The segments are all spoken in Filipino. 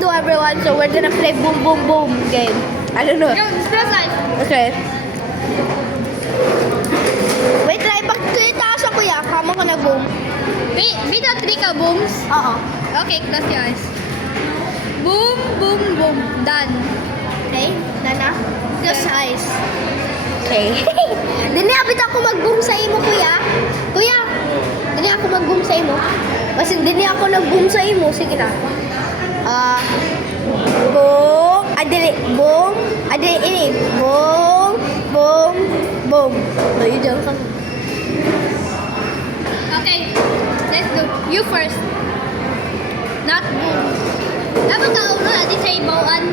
to everyone, so we're gonna play boom boom boom game. I don't know. No, it's nice. Okay. Wait, try back to itaas ako ya. Kama ko na boom. Beat the three ka booms. Oo. Okay, close your eyes. Boom, boom, boom. Done. Okay, Nana. Just eyes. Okay. Dini abit ako mag-boom sa imo, kuya. Kuya, dini ako mag-boom sa imo. Kasi dini ako nag-boom sa imo. Sige na. Boom. Adili. Boom. Adili ini. Boom. Boom. Boom. Layo dyan ka. Okay, let's do. You first. Not boom. Dapat ka ulo natin sa ibawaan.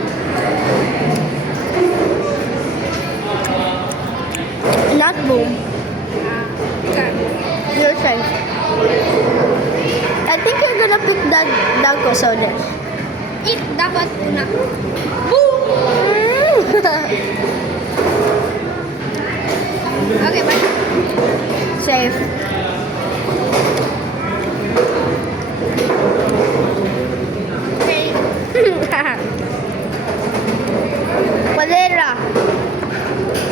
Not boom. Okay. Your turn. I think you're gonna pick that Danko soda. It dapat una. Boom! Okay, bye. Safe. Okay. Padera.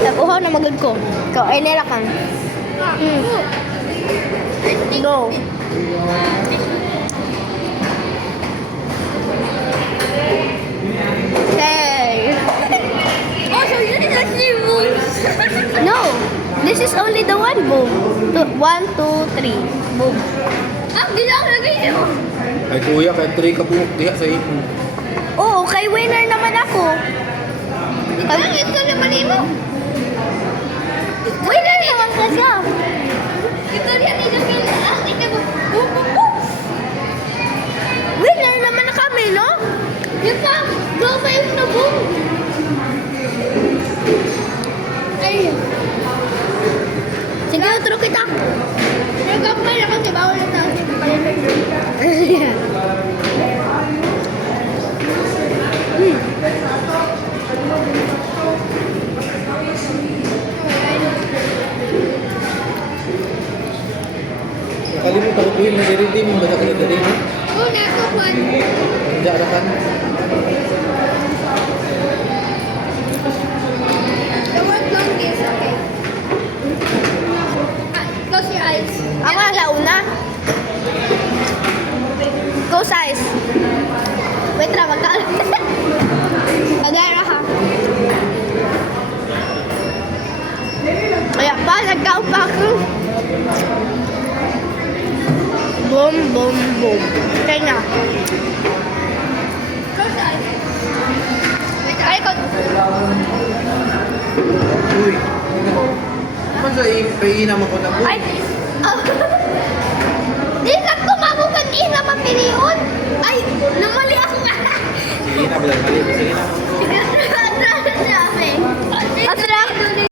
Tapuho na magod ko. Ikaw, ay nila kang. Go. Okay. Oh, so you need a few booms. No, this is only the one boom. 1, 2, 3. Boom. Ah, bilang lagay mo. Ay kuya, kaya 3 ka buhok diha sa imo. Oo, kay winner naman ako. Parang ito naman mo. Winner naman ka siya. Ito yan, ito yan. Ah, ito mo. Boom, boom, boom. Winner naman na kami, no? Yung pa, go ba yung na boom? Ay, Sige, utro kita. nagkakapal ako kasi bawal na tao. Nakalimutan ko tuwing nag-redeem mo ba na kaya dali? Oh, nakakuan. Hindi arakan. The word long is okay. Ah, close your eyes. Ako na sa una. Go size. Wait lang, magkaalam. Pagara ka. Kaya pa, nagkaupa ako. Boom, boom, boom. Kaya na. Close your eyes. Ay, Uy. Naman sa iinam ako na buhok. Ay! Oh. di sakto mabukag ina mapilion. Ay, namali ako nga. Sige na, bilang mali.